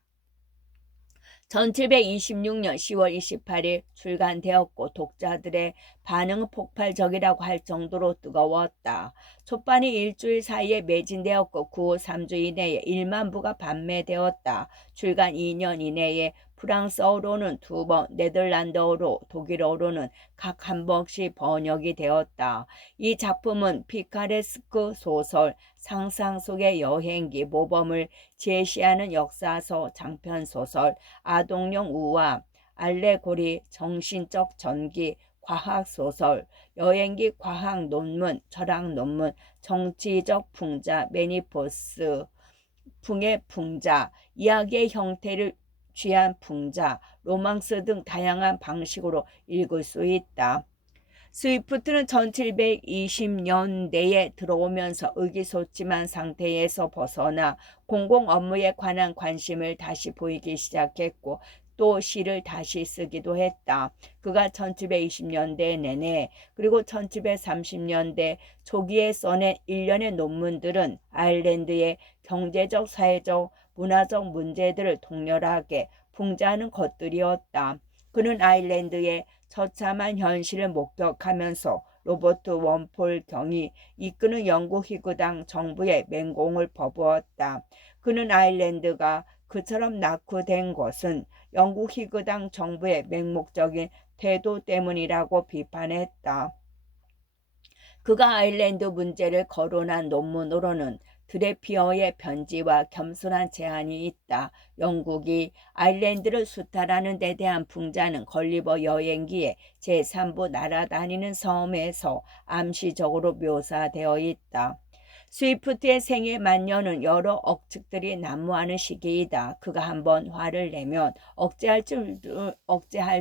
1726년 10월 28일 출간되었고 독자들의 반응은 폭발적이라고 할 정도로 뜨거웠다. 촛반이 일주일 사이에 매진되었고 그 후 3주 이내에 1만 부가 판매되었다. 출간 2년 이내에 프랑스어로는 2번, 네덜란드어로, 독일어로는 각 한 번씩 번역이 되었다. 이 작품은 피카레스크 소설, 상상 속의 여행기, 모범을 제시하는 역사서, 장편소설, 아동용 우화, 알레고리, 정신적 전기, 과학소설, 여행기, 과학 논문, 철학 논문, 정치적 풍자, 매니포스, 풍의 풍자, 이야기의 형태를 취한 풍자, 로망스 등 다양한 방식으로 읽을 수 있다. 스위프트는 1720년대에 들어오면서 의기소침한 상태에서 벗어나 공공 업무에 관한 관심을 다시 보이기 시작했고 또 시를 다시 쓰기도 했다. 그가 1720년대 내내 그리고 1730년대 초기에 써낸 일련의 논문들은 아일랜드의 경제적, 사회적, 문화적 문제들을 통렬하게 풍자하는 것들이었다. 그는 아일랜드의 처참한 현실을 목격하면서 로버트 원폴 경이 이끄는 영국 희구당 정부의 맹공을 퍼부었다. 그는 아일랜드가 그처럼 낙후된 것은 영국 희구당 정부의 맹목적인 태도 때문이라고 비판했다. 그가 아일랜드 문제를 거론한 논문으로는 드레피어의 편지와 겸손한 제안이 있다. 영국이 아일랜드를 수탈하는 데 대한 풍자는 걸리버 여행기에 제3부 날아다니는 섬에서 암시적으로 묘사되어 있다. 스위프트의 생애 만년은 여러 억측들이 난무하는 시기이다. 그가 한번 화를 내면 억제할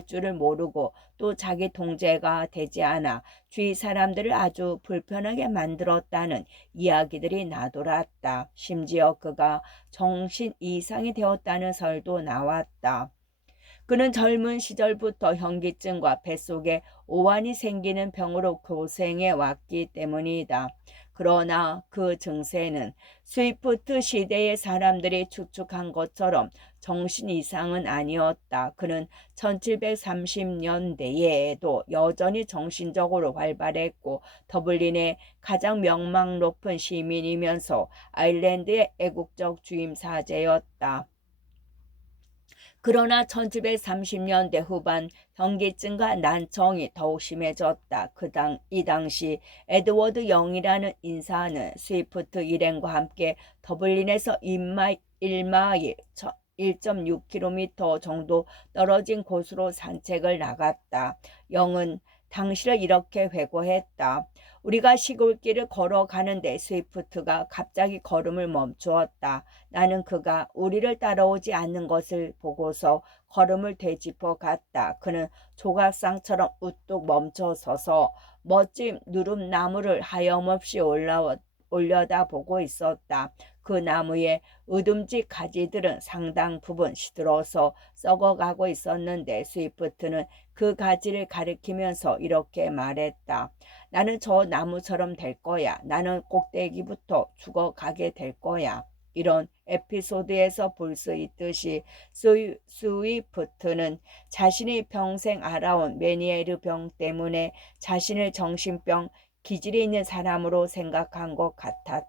줄을 모르고 또 자기 통제가 되지 않아 주위 사람들을 아주 불편하게 만들었다는 이야기들이 나돌았다. 심지어 그가 정신 이상이 되었다는 설도 나왔다. 그는 젊은 시절부터 현기증과 뱃속에 오한이 생기는 병으로 고생해 왔기 때문이다. 그러나 그 증세는 스위프트 시대의 사람들이 추측한 것처럼 정신 이상은 아니었다. 그는 1730년대에도 여전히 정신적으로 활발했고 더블린의 가장 명망 높은 시민이면서 아일랜드의 애국적 주임사제였다. 그러나 1730년대 후반 현기증과 난청이 더욱 심해졌다. 이 당시 에드워드 영이라는 인사는 스위프트 일행과 함께 더블린에서 1마일 1.6km 정도 떨어진 곳으로 산책을 나갔다. 영은 당시를 이렇게 회고했다. 우리가 시골길을 걸어가는데 스위프트가 갑자기 걸음을 멈추었다. 나는 그가 우리를 따라오지 않는 것을 보고서 걸음을 되짚어 갔다. 그는 조각상처럼 우뚝 멈춰서서 멋진 누름나무를 하염없이 올려다보고 있었다. 그 나무의 으듬지 가지들은 상당 부분 시들어서 썩어가고 있었는데 스위프트는 그 가지를 가리키면서 이렇게 말했다. 나는 저 나무처럼 될 거야. 나는 꼭대기부터 죽어가게 될 거야. 이런 에피소드에서 볼 수 있듯이 스위프트는 자신이 평생 알아온 메니에르 병 때문에 자신을 정신병 기질이 있는 사람으로 생각한 것 같다.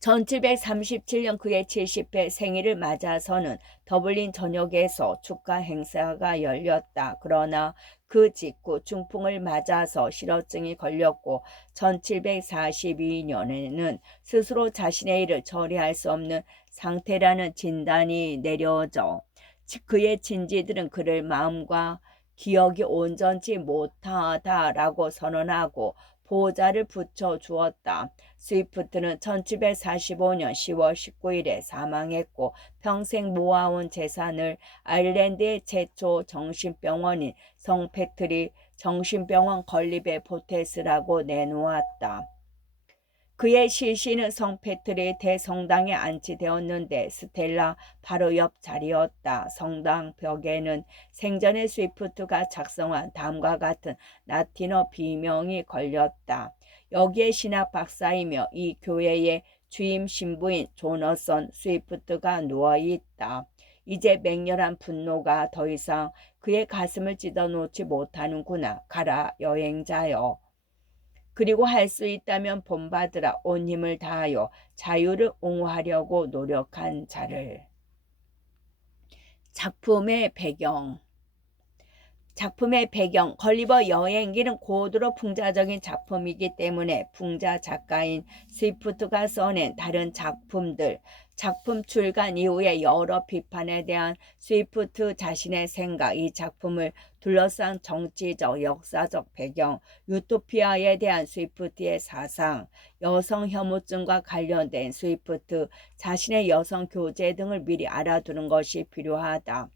1737년 그의 70회 생일을 맞아서는 더블린 전역에서 축하 행사가 열렸다. 그러나 그 직후 중풍을 맞아서 실어증이 걸렸고 1742년에는 스스로 자신의 일을 처리할 수 없는 상태라는 진단이 내려져 그의 친지들은 그를 마음과 기억이 온전치 못하다라고 선언하고 보호자를 붙여주었다. 스위프트는 1745년 10월 19일에 사망했고 평생 모아온 재산을 아일랜드의 최초 정신병원인 성 패트릭 정신병원 건립에 보탰으라고 내놓았다. 그의 시신은 성 패트릭 대성당에 안치되었는데 스텔라 바로 옆 자리였다. 성당 벽에는 생전에 스위프트가 작성한 다음과 같은 라틴어 비명이 걸렸다. 여기에 신학 박사이며 이 교회의 주임 신부인 조너선 스위프트가 누워있다. 이제 맹렬한 분노가 더 이상 그의 가슴을 찢어놓지 못하는구나. 가라 여행자여. 그리고 할 수 있다면 본받으라. 온 힘을 다하여 자유를 옹호하려고 노력한 자를. 작품의 배경. 걸리버 여행기는 고도로 풍자적인 작품이기 때문에 풍자 작가인 스위프트가 써낸 다른 작품들, 작품 출간 이후에 여러 비판에 대한 스위프트 자신의 생각, 이 작품을 둘러싼 정치적, 역사적 배경, 유토피아에 대한 스위프트의 사상, 여성 혐오증과 관련된 스위프트 자신의 여성 교제 등을 미리 알아두는 것이 필요하다.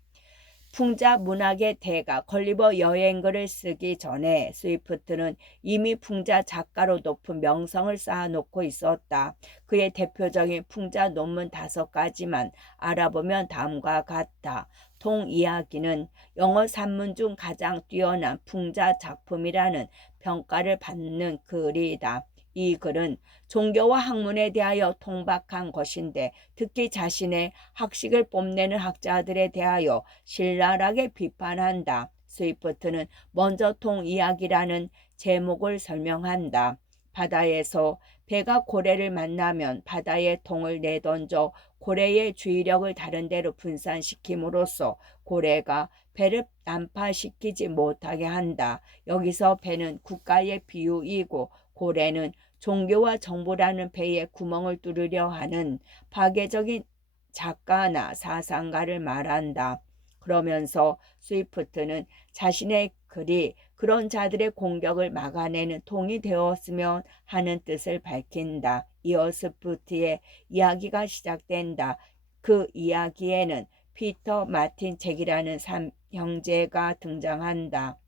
풍자 문학의 대가 걸리버 여행글을 쓰기 전에 스위프트는 이미 풍자 작가로 높은 명성을 쌓아놓고 있었다. 그의 대표적인 풍자 논문 5가지만 알아보면 다음과 같다. 동이야기는 영어 산문 중 가장 뛰어난 풍자 작품이라는 평가를 받는 글이다. 이 글은 종교와 학문에 대하여 통박한 것인데 특히 자신의 학식을 뽐내는 학자들에 대하여 신랄하게 비판한다. 스위프트는 먼저 통이야기라는 제목을 설명한다. 바다에서 배가 고래를 만나면 바다의 통을 내던져 고래의 주의력을 다른 데로 분산시킴으로써 고래가 배를 난파시키지 못하게 한다. 여기서 배는 국가의 비유이고 고래는 종교와 정부라는 배에 구멍을 뚫으려 하는 파괴적인 작가나 사상가를 말한다. 그러면서 스위프트는 자신의 글이 그런 자들의 공격을 막아내는 통이 되었으면 하는 뜻을 밝힌다. 이어 스위프트의 이야기가 시작된다. 그 이야기에는 피터 마틴 잭이라는 3형제가 등장한다.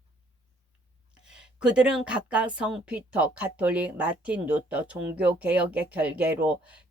그들은 각각 성 피터, 가톨릭, 마틴 루터 종교개혁의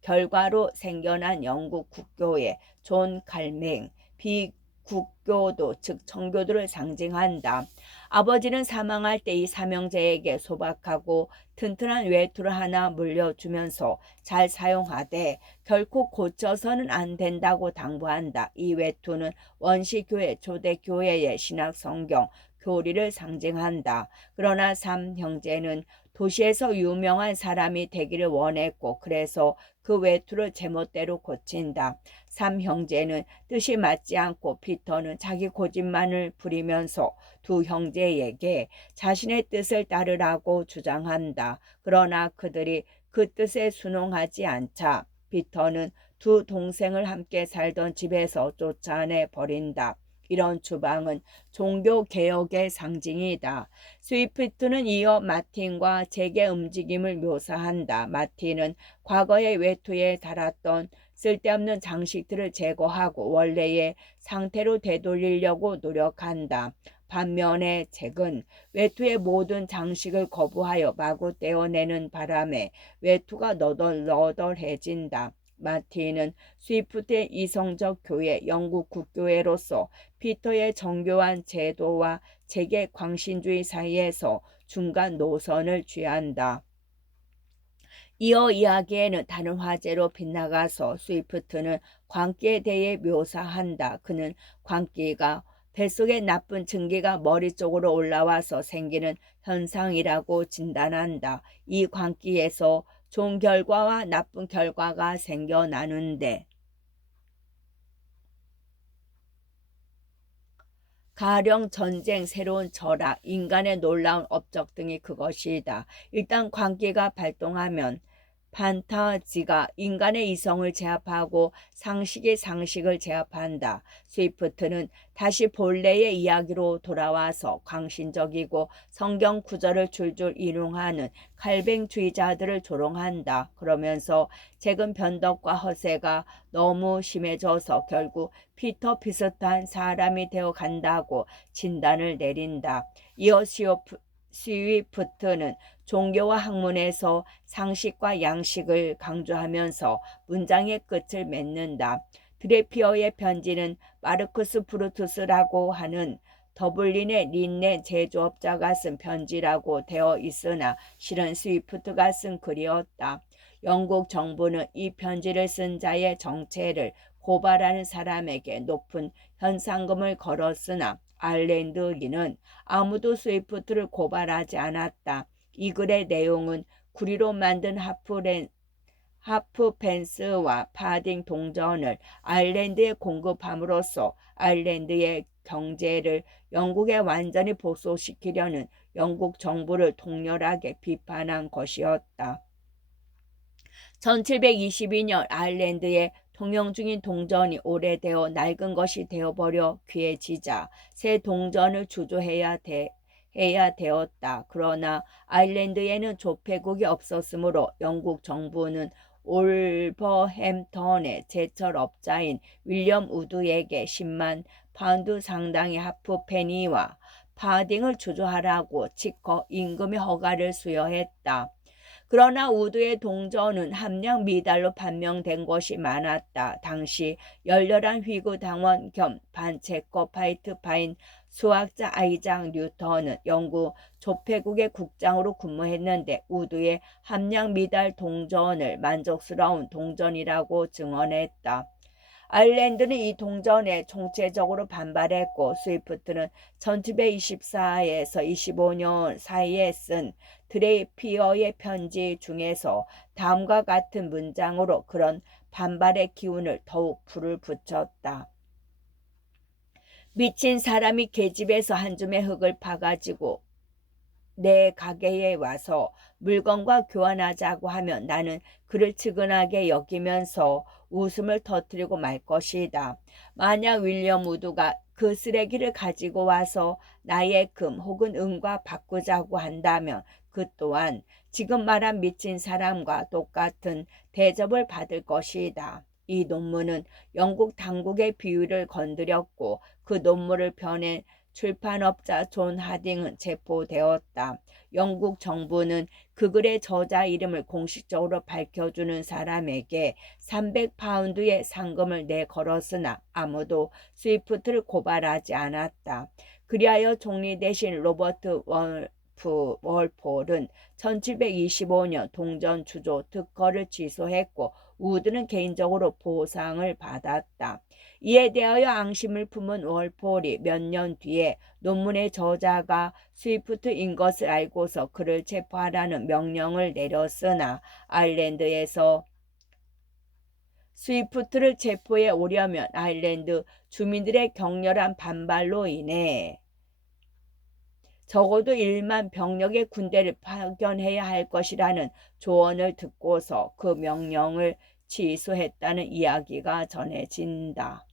결과로 생겨난 영국 국교회, 존 칼맹, 비국교도 즉 청교도를 상징한다. 아버지는 사망할 때 이 3형제에게 소박하고 튼튼한 외투를 하나 물려주면서 잘 사용하되 결코 고쳐서는 안 된다고 당부한다. 이 외투는 원시교회, 초대교회의 신학 성경, 교리를 상징한다. 그러나 3형제는 도시에서 유명한 사람이 되기를 원했고 그래서 그 외투를 제멋대로 고친다. 3형제는 뜻이 맞지 않고 피터는 자기 고집만을 부리면서 두 형제에게 자신의 뜻을 따르라고 주장한다. 그러나 그들이 그 뜻에 순응하지 않자 피터는 두 동생을 함께 살던 집에서 쫓아내 버린다. 이런 주방은 종교개혁의 상징이다. 스위프트는 이어 마틴과 잭의 움직임을 묘사한다. 마틴은 과거의 외투에 달았던 쓸데없는 장식들을 제거하고 원래의 상태로 되돌리려고 노력한다. 반면에 잭은 외투의 모든 장식을 거부하여 마구 떼어내는 바람에 외투가 너덜너덜해진다. 마틴은 스위프트의 이성적 교회, 영국 국교회로서 피터의 정교한 제도와 잭의 광신주의 사이에서 중간 노선을 취한다. 이어 이야기에는 다른 화제로 빗나가서 스위프트는 광기에 대해 묘사한다. 그는 광기가 뱃속의 나쁜 증기가 머리 쪽으로 올라와서 생기는 현상이라고 진단한다. 이 광기에서 좋은 결과와 나쁜 결과가 생겨나는데 가령 전쟁, 새로운 철학, 인간의 놀라운 업적 등이 그것이다. 일단 광기가 발동하면 판타지가 인간의 이성을 제압하고 상식이 상식을 제압한다. 스위프트는 다시 본래의 이야기로 돌아와서 광신적이고 성경 구절을 줄줄 인용하는 칼뱅주의자들을 조롱한다. 그러면서 잭은 변덕과 허세가 너무 심해져서 결국 피터 비슷한 사람이 되어 간다고 진단을 내린다. 이어 스위프트는 종교와 학문에서 상식과 양식을 강조하면서 문장의 끝을 맺는다. 드레피어의 편지는 마르쿠스 브루투스라고 하는 더블린의 린넨 제조업자가 쓴 편지라고 되어 있으나 실은 스위프트가 쓴 글이었다. 영국 정부는 이 편지를 쓴 자의 정체를 고발하는 사람에게 높은 현상금을 걸었으나 아일랜드인은 아무도 스위프트를 고발하지 않았다. 이 글의 내용은 구리로 만든 하프펜스와 파딩 동전을 아일랜드에 공급함으로써 아일랜드의 경제를 영국에 완전히 복속시키려는 영국 정부를 통렬하게 비판한 것이었다. 1722년 아일랜드에 통용 중인 동전이 오래되어 낡은 것이 되어버려 귀해지자 새 동전을 해야 되었다. 그러나 아일랜드에는 조폐국이 없었으므로 영국 정부는 올버햄턴의 제철업자인 윌리엄 우드에게 10만 파운드 상당의 하프페니와 파딩을 주조하라고 직허 임금의 허가를 수여했다. 그러나 우드의 동전은 함량 미달로 판명된 것이 많았다. 당시 열렬한 휘구 당원 겸 반체커파이트파인 수학자 아이작 뉴턴은 영국 조폐국의 국장으로 근무했는데 우드의 함량 미달 동전을 만족스러운 동전이라고 증언했다. 아일랜드는 이 동전에 총체적으로 반발했고 스위프트는 1724에서 25년 사이에 쓴 드레이피어의 편지 중에서 다음과 같은 문장으로 그런 반발의 기운을 더욱 불을 붙였다. 미친 사람이 계집에서 한 줌의 흙을 파가지고 내 가게에 와서 물건과 교환하자고 하면 나는 그를 측은하게 여기면서 웃음을 터뜨리고 말 것이다. 만약 윌리엄 우드가 그 쓰레기를 가지고 와서 나의 금 혹은 은과 바꾸자고 한다면 그 또한 지금 말한 미친 사람과 똑같은 대접을 받을 것이다. 이 논문은 영국 당국의 비위를 건드렸고 그 논문을 펴낸 출판업자 존 하딩은 체포되었다. 영국 정부는 그 글의 저자 이름을 공식적으로 밝혀주는 사람에게 300파운드의 상금을 내걸었으나 아무도 스위프트를 고발하지 않았다. 그리하여 총리 대신 로버트 월폴은 1725년 동전 주조 특허를 취소했고 우드는 개인적으로 보상을 받았다. 이에 대하여 앙심을 품은 월폴이 몇 년 뒤에 논문의 저자가 스위프트인 것을 알고서 그를 체포하라는 명령을 내렸으나 아일랜드에서 스위프트를 체포해 오려면 아일랜드 주민들의 격렬한 반발로 인해 적어도 1만 병력의 군대를 파견해야 할 것이라는 조언을 듣고서 그 명령을 취소했다는 이야기가 전해진다.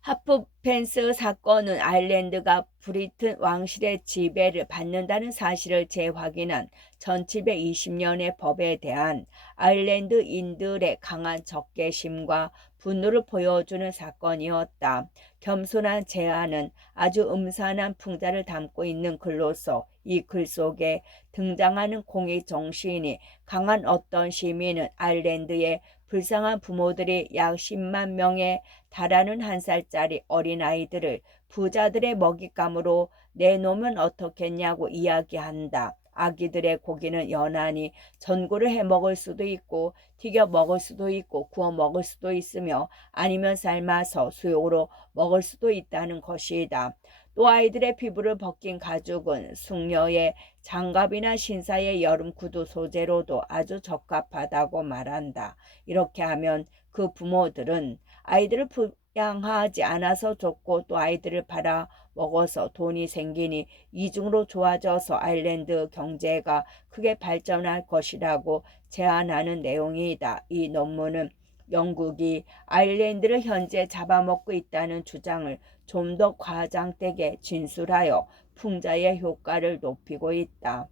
하프펜스 사건은 아일랜드가 브리튼 왕실의 지배를 받는다는 사실을 재확인한 1720년의 법에 대한 아일랜드인들의 강한 적개심과 분노를 보여주는 사건이었다. 겸손한 제안은 아주 음산한 풍자를 담고 있는 글로서 이 글 속에 등장하는 공익 정신이 강한 어떤 시민은 아일랜드의 불쌍한 부모들이 약 10만 명에 달하는 1살짜리 어린아이들을 부자들의 먹잇감으로 내놓으면 어떻겠냐고 이야기한다. 아기들의 고기는 연하니 전골을 해 먹을 수도 있고 튀겨 먹을 수도 있고 구워 먹을 수도 있으며 아니면 삶아서 수육으로 먹을 수도 있다는 것이다. 또 아이들의 피부를 벗긴 가죽은 숙녀의 장갑이나 신사의 여름 구두 소재로도 아주 적합하다고 말한다. 이렇게 하면 그 부모들은 아이들을 부양하지 않아서 좋고 또 아이들을 팔아 먹어서 돈이 생기니 이중으로 좋아져서 아일랜드 경제가 크게 발전할 것이라고 제안하는 내용이다. 이 논문은 영국이 아일랜드를 현재 잡아먹고 있다는 주장을 좀 더 과장되게 진술하여 풍자의 효과를 높이고 있다.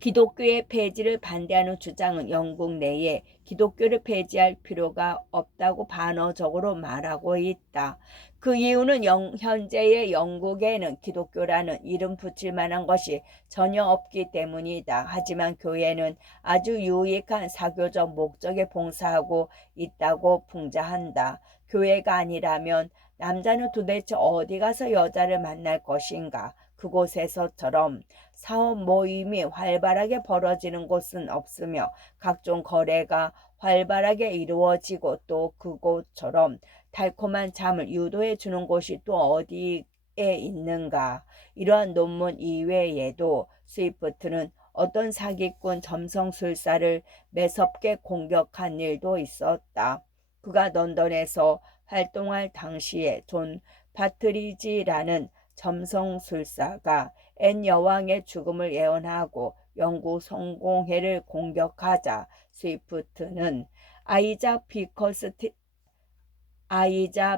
기독교의 폐지를 반대하는 주장은 영국 내에 기독교를 폐지할 필요가 없다고 반어적으로 말하고 있다. 그 이유는 현재의 영국에는 기독교라는 이름 붙일 만한 것이 전혀 없기 때문이다. 하지만 교회는 아주 유익한 사교적 목적에 봉사하고 있다고 풍자한다. 교회가 아니라면 남자는 도대체 어디 가서 여자를 만날 것인가? 그곳에서처럼 사업 모임이 활발하게 벌어지는 곳은 없으며 각종 거래가 활발하게 이루어지고 또 그곳처럼 달콤한 잠을 유도해 주는 곳이 또 어디에 있는가. 이러한 논문 이외에도 스위프트는 어떤 사기꾼 점성술사를 매섭게 공격한 일도 있었다. 그가 런던에서 활동할 당시에 존 파트리지라는 점성술사가 앤 여왕의 죽음을 예언하고 영구 성공회를 공격하자 스위프트는 아이자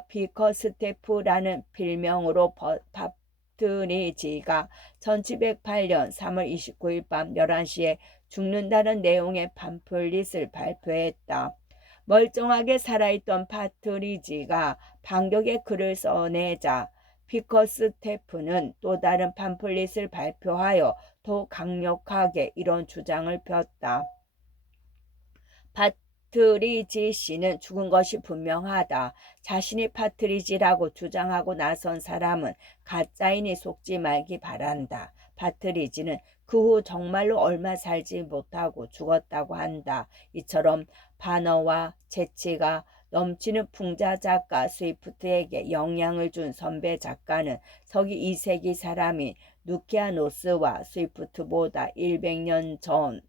비커스테프라는 필명으로 파트리지가 1708년 3월 29일 밤 11시에 죽는다는 내용의 팜플릿을 발표했다. 멀쩡하게 살아있던 파트리지가 반격의 글을 써내자 비커스테프는 또 다른 팜플릿을 발표하여 더 강력하게 이런 주장을 폈다. 파트리지 씨는 죽은 것이 분명하다. 자신이 파트리지라고 주장하고 나선 사람은 가짜이니 속지 말기 바란다. 파트리지는 그 후 정말로 얼마 살지 못하고 죽었다고 한다. 이처럼 반어와 재치가 넘치는 풍자 작가 스위프트에게 영향을 준 선배 작가는 서기 2세기 사람인 누키아노스와 스위프트보다 100년 전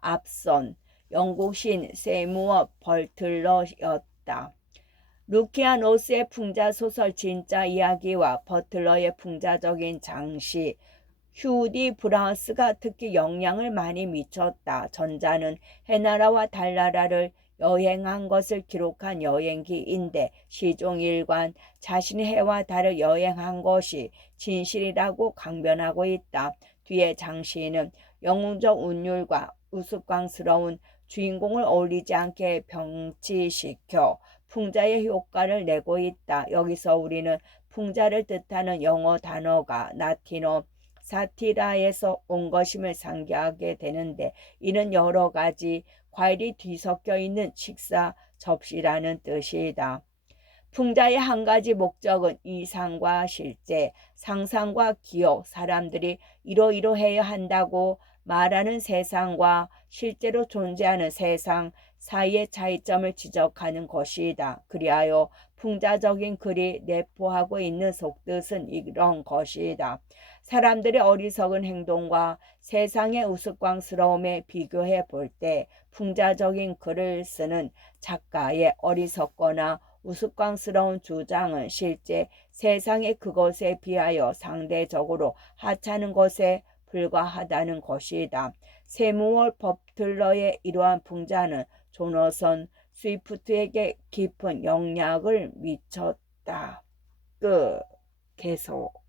앞선 영국 시인 세무어 버틀러였다. 루키아노스의 풍자소설 진짜 이야기와 버틀러의 풍자적인 장시 휴디 브라우스가 특히 영향을 많이 미쳤다. 전자는 해나라와 달나라를 여행한 것을 기록한 여행기인데 시종일관 자신이 해와 달을 여행한 것이 진실이라고 강변하고 있다. 뒤에 장시는 영웅적 운율과 우스꽝스러운 주인공을 어울리지 않게 병치시켜 풍자의 효과를 내고 있다. 여기서 우리는 풍자를 뜻하는 영어 단어가 라틴어 사티라에서 온 것임을 상기하게 되는데 이는 여러 가지 과일이 뒤섞여 있는 식사 접시라는 뜻이다. 풍자의 한 가지 목적은 이상과 실제, 상상과 기억, 사람들이 이러이러해야 한다고 말하는 세상과 실제로 존재하는 세상 사이의 차이점을 지적하는 것이다. 그리하여 풍자적인 글이 내포하고 있는 속뜻은 이런 것이다. 사람들의 어리석은 행동과 세상의 우스꽝스러움에 비교해 볼 때 풍자적인 글을 쓰는 작가의 어리석거나 우스꽝스러운 주장은 실제 세상의 그것에 비하여 상대적으로 하찮은 것에 불과하다는 것이다. 세무월 버틀러의 이러한 풍자는 조너선 스위프트에게 깊은 영향을 미쳤다. 계속